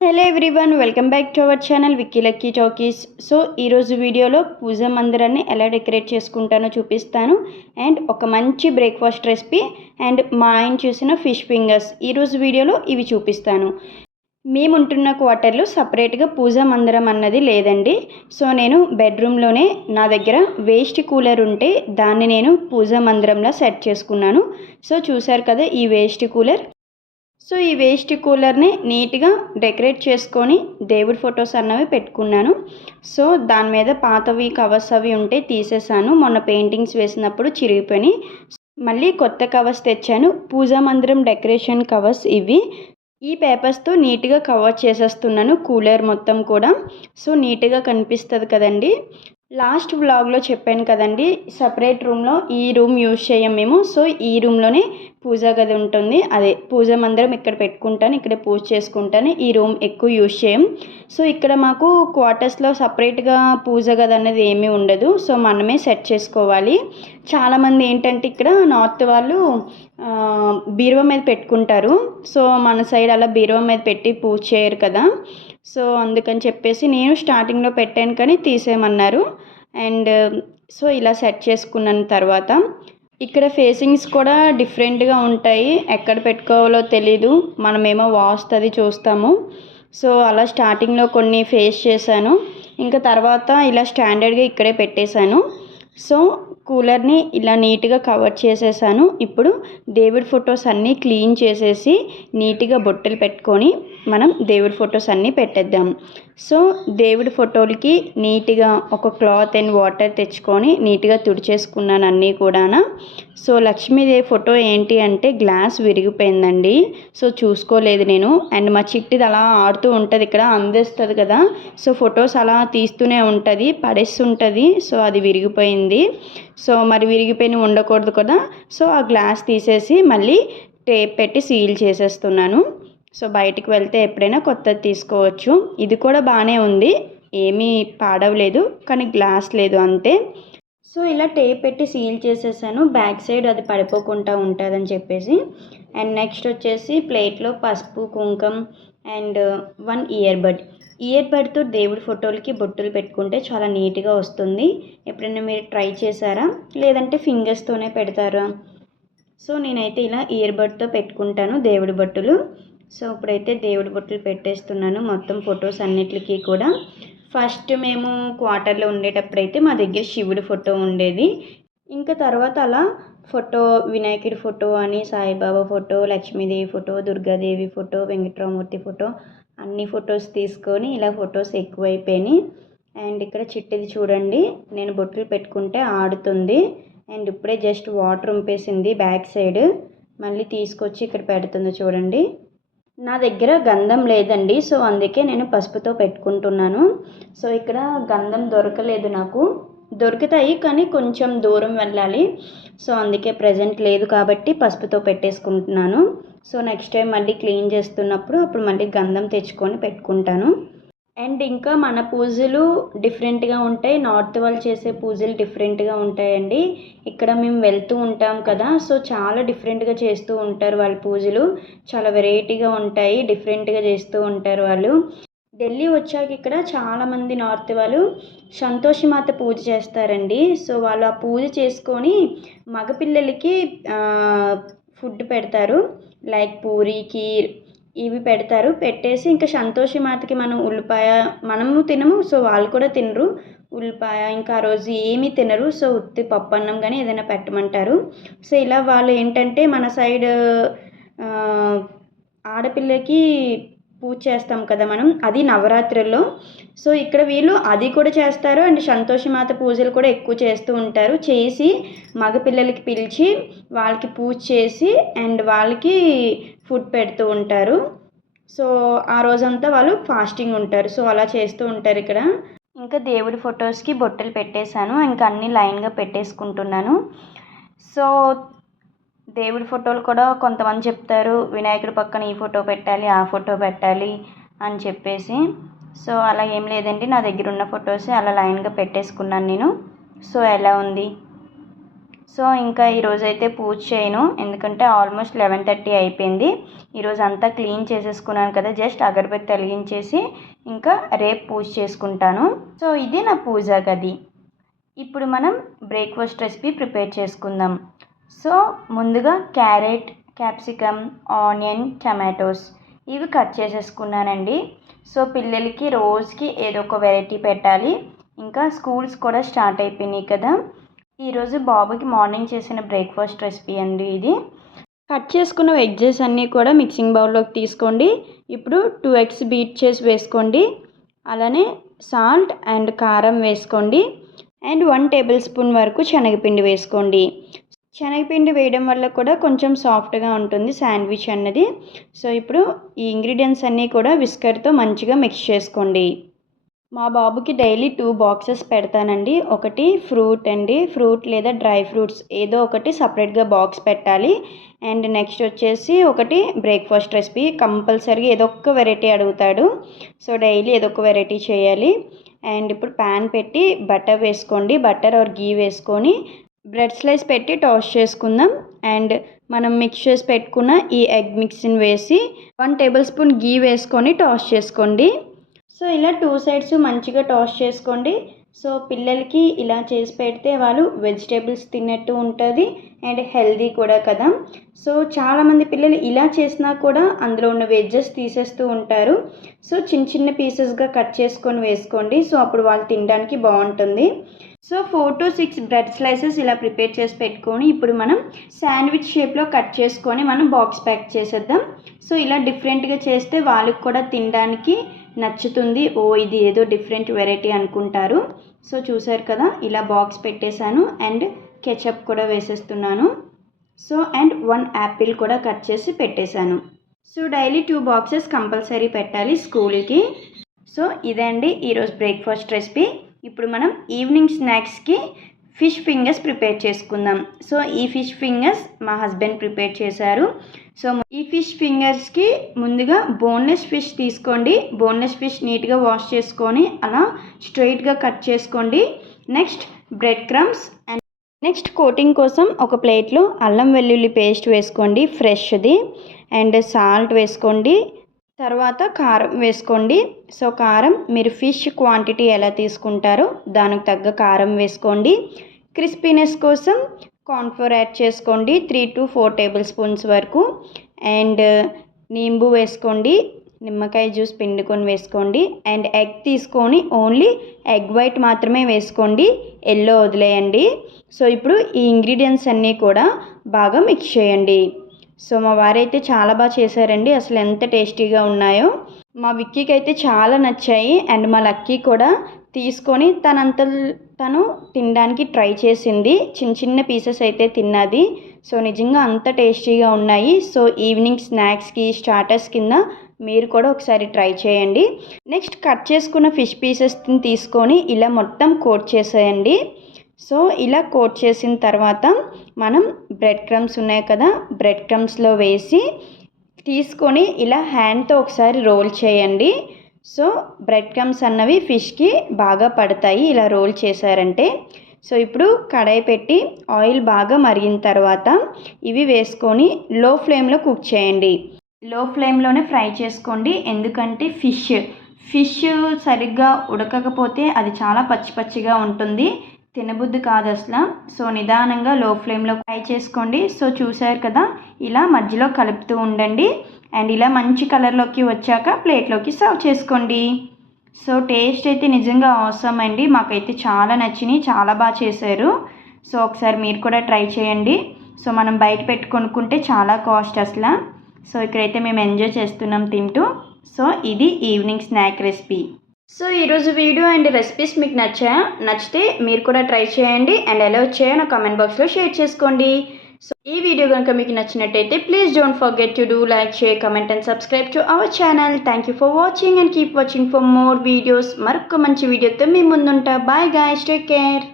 Hello everyone welcome back to our channel Vicky Lucky Talkies so ఈరోజు వీడియోలో పూజ మందిరాన్ని ఎలా డెకరేట్ చేసుకుంటానో చూపిస్తాను. అండ్ ఒక మంచి బ్రేక్ఫాస్ట్ రెసిపీ అండ్ మా ఆయన చూసిన ఫిష్ ఫింగర్స్ ఈరోజు వీడియోలో ఇవి చూపిస్తాను. మేము ఉంటున్న క్వార్టర్లో సపరేట్గా పూజా మందిరం అన్నది లేదండి. సో నేను బెడ్రూమ్లోనే నా దగ్గర వేస్ట్ కూలర్ ఉంటే దాన్ని నేను పూజా మందిరంలో సెట్ చేసుకున్నాను. సో చూశారు కదా ఈ వేస్ట్ కూలర్ సో ఈ వేస్ట్ కూలర్ని నీట్గా డెకరేట్ చేసుకొని దేవుడి ఫొటోస్ అన్నవి పెట్టుకున్నాను. సో దాని మీద పాతవి కవర్స్ అవి ఉంటే తీసేసాను. మొన్న పెయింటింగ్స్ వేసినప్పుడు చిరిగిపోయి మళ్ళీ కొత్త కవర్స్ తెచ్చాను. పూజా మందిరం డెకరేషన్ కవర్స్ ఇవి. ఈ పేపర్స్తో నీట్గా కవర్ చేసేస్తున్నాను కూలర్ మొత్తం కూడా. సో నీట్గా కనిపిస్తుంది కదండి. లాస్ట్ వ్లాగ్లో చెప్పాను కదండి సపరేట్ రూమ్లో ఈ రూమ్ యూజ్ చేయం మేము. సో ఈ రూమ్లోనే పూజా గది ఉంటుంది. అదే పూజ మందిరం ఇక్కడ పెట్టుకుంటాను ఇక్కడే పూజ చేసుకుంటాను. ఈ రూమ్ ఎక్కువ యూజ్ చేయం. సో ఇక్కడ మాకు క్వార్టర్స్లో సపరేట్గా పూజ గది అనేది ఏమీ ఉండదు. సో మనమే సెట్ చేసుకోవాలి. చాలామంది ఏంటంటే ఇక్కడ నార్త్ వాళ్ళు బీరువా మీద పెట్టుకుంటారు. సో మన సైడ్ అలా బీరువా మీద పెట్టి పూజ చేయరు కదా. సో అందుకని చెప్పేసి నేను స్టార్టింగ్లో పెట్టాను కానీ తీసేయమన్నారు. అండ్ సో ఇలా సెట్ చేసుకున్నాను తర్వాత. ఇక్కడ ఫేసింగ్స్ కూడా డిఫరెంట్గా ఉంటాయి. ఎక్కడ పెట్టుకోవాలో తెలీదు. మనమేమో వాస్తుంది చూస్తాము. సో అలా స్టార్టింగ్లో కొన్ని ఫేస్ చేశాను. ఇంకా తర్వాత ఇలా స్టాండర్డ్గా ఇక్కడే పెట్టేశాను. సో కూలర్ని ఇలా నీట్గా కవర్ చేసేసాను. ఇప్పుడు డేవిడ్ ఫొటోస్ అన్నీ క్లీన్ చేసేసి నీట్గా బొట్టలు పెట్టుకొని మనం దేవుడి ఫొటోస్ అన్నీ పెట్టేద్దాం. సో దేవుడి ఫోటోలకి నీట్గా ఒక క్లాత్ అండ్ వాటర్ తెచ్చుకొని నీట్గా తుడిచేసుకున్నాను అన్నీ కూడా సో లక్ష్మీదేవి ఫోటో ఏంటి అంటే గ్లాస్ విరిగిపోయిందండి. సో చూసుకోలేదు నేను. అండ్ మా చిట్టిది అలా ఆడుతూ ఉంటుంది ఇక్కడ అందిస్తుంది కదా. సో ఫొటోస్ అలా తీస్తూనే ఉంటుంది పడేస్తుంటుంది. సో అది విరిగిపోయింది. సో మరి విరిగిపోయిన ఉండకూడదు కదా. సో ఆ గ్లాస్ తీసేసి మళ్ళీ టేప్ పెట్టి సీల్ చేసేస్తున్నాను. సో బయటికి వెళ్తే ఎప్పుడైనా కొత్తది తీసుకోవచ్చు. ఇది కూడా బాగానే ఉంది. ఏమీ పాడవలేదు కానీ గ్లాస్ లేదు అంతే. సో ఇలా టేప్ పెట్టి సీల్ చేసేసాను. బ్యాక్ సైడ్ అది పడిపోకుండా ఉంటుందని చెప్పేసి. అండ్ నెక్స్ట్ వచ్చేసి ప్లేట్లో పసుపు కుంకం and one ear bud. Year బడ్తో దేవుడి ఫోటోలకి బొట్టులు పెట్టుకుంటే చాలా నీట్గా వస్తుంది. ఎప్పుడైనా మీరు ట్రై చేశారా? లేదంటే ఫింగర్స్తోనే పెడతారా? సో నేనైతే ఇలా ఇయర్ బడ్తో పెట్టుకుంటాను దేవుడి బొట్టులు. సో ఇప్పుడైతే దేవుడి బొట్లు పెట్టేస్తున్నాను. మొత్తం ఫొటోస్ అన్నిటికీ కూడా. ఫస్ట్ మేము క్వార్టర్లో ఉండేటప్పుడైతే మా దగ్గర శివుడి ఫోటో ఉండేది. ఇంకా తర్వాత అలా ఫోటో వినాయకుడి ఫోటో అని Saibaba photo Lakshmidevi photo Durgadevi photo Venkataramurthy photo అన్ని ఫొటోస్ తీసుకొని ఇలా ఫొటోస్ ఎక్కువైపోయినాయి. అండ్ ఇక్కడ చిట్టిది చూడండి. నేను బొట్లు పెట్టుకుంటే ఆడుతుంది. అండ్ ఇప్పుడే జస్ట్ వాటర్ ఉంపేసింది బ్యాక్ సైడ్. మళ్ళీ తీసుకొచ్చి ఇక్కడ పెడుతుంది చూడండి. నా దగ్గర గంధం లేదండి సో అందుకే నేను పసుపుతో పెట్టుకుంటున్నాను. సో ఇక్కడ గంధం దొరకలేదు నాకు. దొరుకుతాయి కానీ కొంచెం దూరం వెళ్ళాలి. సో అందుకే ప్రజెంట్ లేదు కాబట్టి పసుపుతో పెట్టేసుకుంటున్నాను. సో నెక్స్ట్ టైం మళ్ళీ క్లీన్ చేస్తున్నప్పుడు అప్పుడు మళ్ళీ గంధం తెచ్చుకొని పెట్టుకుంటాను. అండ్ ఇంకా మన పూజలు డిఫరెంట్గా ఉంటాయి. నార్త్ వాళ్ళు చేసే పూజలు డిఫరెంట్గా ఉంటాయండి. ఇక్కడ మేము వెళ్తూ ఉంటాం కదా. సో చాలా డిఫరెంట్గా చేస్తూ ఉంటారు వాళ్ళ పూజలు. చాలా వెరైటీగా ఉంటాయి. డిఫరెంట్గా చేస్తూ ఉంటారు వాళ్ళు. ఢిల్లీ వచ్చాక ఇక్కడ చాలామంది నార్త్ వాళ్ళు సంతోషిమాత పూజ చేస్తారండి. సో వాళ్ళు ఆ పూజ చేసుకొని మగపిల్లలకి ఫుడ్ పెడతారు. లైక్ పూరి కీర్ ఇవి పెడతారు. పెట్టేసి ఇంకా సంతోషి మాతకి మనం ఉల్లిపాయ మనము తినము సో వాళ్ళు కూడా తినరు. ఉల్లిపాయ ఇంకా ఆ రోజు ఏమీ తినరు. సో ఉత్తి పప్పు అన్నం కానీ ఏదైనా పెట్టమంటారు. సో ఇలా వాళ్ళు ఏంటంటే మన సైడ్ ఆడపిల్లకి పూజ చేస్తాం కదా మనం. అది నవరాత్రుల్లో. సో ఇక్కడ వీళ్ళు అది కూడా చేస్తారు. అండ్ సంతోషమాత పూజలు కూడా ఎక్కువ చేస్తూ ఉంటారు. చేసి మగపిల్లలకి పిలిచి వాళ్ళకి పూజ చేసి అండ్ వాళ్ళకి ఫుడ్ పెడుతూ ఉంటారు. సో ఆ రోజంతా వాళ్ళు ఫాస్టింగ్ ఉంటారు. సో అలా చేస్తూ ఉంటారు ఇక్కడ. ఇంకా దేవుడి ఫొటోస్కి బొట్టలు పెట్టేశాను. ఇంకా అన్నీ లైన్గా పెట్టేసుకుంటున్నాను. సో దేవుడి ఫోటోలు కూడా కొంతమంది చెప్తారు వినాయకుడి పక్కన ఈ ఫోటో పెట్టాలి ఆ ఫోటో పెట్టాలి అని చెప్పేసి. సో అలా ఏం లేదండి నా దగ్గర ఉన్న ఫొటోస్ అలా లైన్గా పెట్టేసుకున్నాను నేను. సో ఎలా ఉంది? సో ఇంకా ఈరోజైతే పూజ చేయను ఎందుకంటే ఆల్మోస్ట్ లెవెన్ థర్టీ అయిపోయింది. ఈరోజు అంతా క్లీన్ చేసేసుకున్నాను కదా జస్ట్ అగరబత్తి తొలగించేసి ఇంకా రేపు పూజ చేసుకుంటాను. సో ఇది నా పూజ గది. ఇప్పుడు మనం బ్రేక్ఫాస్ట్ రెసిపీ ప్రిపేర్ చేసుకుందాం. సో ముందుగా క్యారెట్ క్యాప్సికమ్ ఆనియన్ టమాటోస్ ఇవి కట్ చేసేసుకున్నానండి. సో పిల్లలకి రోజుకి ఏదో ఒక వెరైటీ పెట్టాలి. ఇంకా స్కూల్స్ కూడా స్టార్ట్ అయిపోయినాయి కదా. ఈరోజు బాబుకి మార్నింగ్ చేసిన బ్రేక్ఫాస్ట్ రెసిపీ అండి ఇది. కట్ చేసుకున్న వెజ్జెస్ అన్నీ కూడా మిక్సింగ్ బౌల్లోకి తీసుకోండి. ఇప్పుడు టూ ఎగ్స్ బీట్ చేసి వేసుకోండి. అలానే సాల్ట్ అండ్ కారం వేసుకోండి. అండ్ వన్ టేబుల్ స్పూన్ వరకు శనగపిండి వేసుకోండి. శనగపిండి వేయడం వల్ల కూడా కొంచెం సాఫ్ట్గా ఉంటుంది శాండ్విచ్ అన్నది. సో ఇప్పుడు ఈ ఇంగ్రీడియంట్స్ అన్నీ కూడా విస్కర్తో మంచిగా మిక్స్ చేసుకోండి. మా బాబుకి డైలీ టూ బాక్సెస్ పెడతానండి. ఒకటి ఫ్రూట్ అండి. ఫ్రూట్ లేదా డ్రై ఫ్రూట్స్ ఏదో ఒకటి సపరేట్గా బాక్స్ పెట్టాలి. అండ్ నెక్స్ట్ వచ్చేసి ఒకటి బ్రేక్ఫాస్ట్ రెసిపీ. కంపల్సరీగా ఏదో ఒక వెరైటీ అడుగుతాడు. సో డైలీ ఏదో ఒక వెరైటీ చేయాలి. అండ్ ఇప్పుడు ప్యాన్ పెట్టి బటర్ వేసుకోండి. బటర్ ఆర్ గీ వేసుకొని బ్రెడ్ స్లైస్ పెట్టి టాస్ట్ చేసుకుందాం. అండ్ మనం మిక్స్ చేసి పెట్టుకున్న ఈ ఎగ్ మిక్స్ని వేసి వన్ టేబుల్ స్పూన్ గీ వేసుకొని టాస్ చేసుకోండి. సో ఇలా టూ సైడ్స్ మంచిగా టాస్ చేసుకోండి. సో పిల్లలకి ఇలా చేసి పెడితే వాళ్ళు వెజిటేబుల్స్ తిన్నట్టు ఉంటుంది అండ్ హెల్దీ కూడా కదా. సో చాలామంది పిల్లలు ఇలా చేసినా కూడా అందులో ఉన్న వెజ్జెస్ తీసేస్తూ ఉంటారు. సో చిన్న చిన్న పీసెస్గా కట్ చేసుకొని వేసుకోండి. సో అప్పుడు వాళ్ళు తినడానికి బాగుంటుంది. So four to six bread slices ఇలా ప్రిపేర్ చేసి పెట్టుకొని ఇప్పుడు మనం శాండ్విచ్ షేప్లో కట్ చేసుకొని మనం బాక్స్ ప్యాక్ చేసేద్దాం. సో ఇలా డిఫరెంట్గా చేస్తే వాళ్ళకి కూడా తినడానికి నచ్చుతుంది. ఓ ఇది ఏదో డిఫరెంట్ వెరైటీ అనుకుంటారు. సో చూసారు కదా ఇలా బాక్స్ పెట్టేశాను అండ్ కెచప్ కూడా వేసేస్తున్నాను. సో అండ్ వన్ యాపిల్ కూడా కట్ చేసి పెట్టేశాను. So daily two boxes compulsory పెట్టాలి స్కూల్కి. సో ఇదండి ఈరోజు బ్రేక్ఫాస్ట్ రెసిపీ. ఇప్పుడు మనం ఈవినింగ్ స్నాక్స్కి ఫిష్ ఫింగర్స్ ప్రిపేర్ చేసుకుందాం. సో ఈ ఫిష్ ఫింగర్స్ మా హస్బెండ్ ప్రిపేర్ చేశారు. సో ఈ ఫిష్ ఫింగర్స్కి ముందుగా బోన్లెస్ ఫిష్ తీసుకోండి. బోన్లెస్ ఫిష్ నీట్గా వాష్ చేసుకొని అలా స్ట్రైట్గా కట్ చేసుకోండి. Next bread crumbs and next coating కోసం ఒక ప్లేట్లో అల్లం వెల్లుల్లి పేస్ట్ వేసుకోండి. ఫ్రెష్ది అండ్ సాల్ట్ వేసుకోండి. తర్వాత కారం వేసుకోండి. సో కారం మీరు ఫిష్ క్వాంటిటీ ఎలా తీసుకుంటారో దానికి తగ్గ కారం వేసుకోండి. క్రిస్పీనెస్ కోసం కార్న్ఫ్లోర్ యాడ్ చేసుకోండి. Three to four table spoons వరకు. అండ్ నింబు వేసుకోండి. నిమ్మకాయ జ్యూస్ పిండుకొని వేసుకోండి. అండ్ ఎగ్ తీసుకొని ఓన్లీ ఎగ్ వైట్ మాత్రమే వేసుకోండి. ఎల్లో వదిలేయండి. సో ఇప్పుడు ఈ ఇంగ్రీడియంట్స్ అన్నీ కూడా బాగా మిక్స్ చేయండి. సో మా వారైతే చాలా బాగా చేశారండి. అసలు ఎంత టేస్టీగా ఉన్నాయో. మా విక్కీకి అయితే చాలా నచ్చాయి. అండ్ మా లక్కీ కూడా తీసుకొని తనంత తను తినడానికి ట్రై చేసింది. చిన్న చిన్న పీసెస్ అయితే తిన్నది. సో నిజంగా అంత టేస్టీగా ఉన్నాయి. సో ఈవినింగ్ స్నాక్స్కి స్టార్టర్స్ కింద మీరు కూడా ఒకసారి ట్రై చేయండి. నెక్స్ట్ కట్ చేసుకున్న ఫిష్ పీసెస్ని తీసుకొని ఇలా మొత్తం కోట్ చేసేయండి. సో ఇలా కోట్ చేసిన తర్వాత మనం బ్రెడ్ క్రమ్స్ ఉన్నాయి కదా బ్రెడ్ క్రమ్స్లో వేసి తీసుకొని ఇలా హ్యాండ్తో ఒకసారి రోల్ చేయండి. సో బ్రెడ్ క్రమ్స్ అన్నవి ఫిష్కి బాగా పడతాయి ఇలా రోల్ చేశారంటే. సో ఇప్పుడు కడాయి పెట్టి ఆయిల్ బాగా మరిగిన తర్వాత ఇవి వేసుకొని లో ఫ్లేమ్లో కుక్ చేయండి. లో ఫ్లేమ్లోనే ఫ్రై చేసుకోండి. ఎందుకంటే ఫిష్ ఫిష్ సరిగ్గా ఉడకకపోతే అది చాలా పచ్చి పచ్చిగా ఉంటుంది. తినబుద్ధి కాదు అసలు. సో నిదానంగా లో ఫ్లేమ్లో ఫ్రై చేసుకోండి. సో చూసారు కదా ఇలా మధ్యలో కలుపుతూ ఉండండి. అండ్ ఇలా మంచి కలర్లోకి వచ్చాక ప్లేట్లోకి సర్వ్ చేసుకోండి. సో టేస్ట్ అయితే నిజంగా అవసరం అండి. మాకైతే చాలా నచ్చినాయి చాలా బాగా చేశారు. సో ఒకసారి మీరు కూడా ట్రై చేయండి. సో మనం బయట పెట్టి కొనుక్కుంటే చాలా కాస్ట్ అసలు. సో ఇక్కడైతే మేము ఎంజాయ్ చేస్తున్నాం తింటూ. సో ఇది ఈవినింగ్ స్నాక్ రెసిపీ సో ఈరోజు వీడియో అండ్ రెసిపీస్ మీకు నచ్చాయా నచ్చితే మీరు కూడా ట్రై చేయండి అండ్ ఎలా వచ్చాయో నా కామెంట్ బాక్స్లో షేర్ చేసుకోండి. సో ఈ వీడియో కనుక మీకు నచ్చినట్టయితే please don't forget to do like share comment and subscribe to our channel. Thank you for watching and keep watching for more videos. మరొక మంచి వీడియోతో మీ ముందుంటా. Bye guy take care.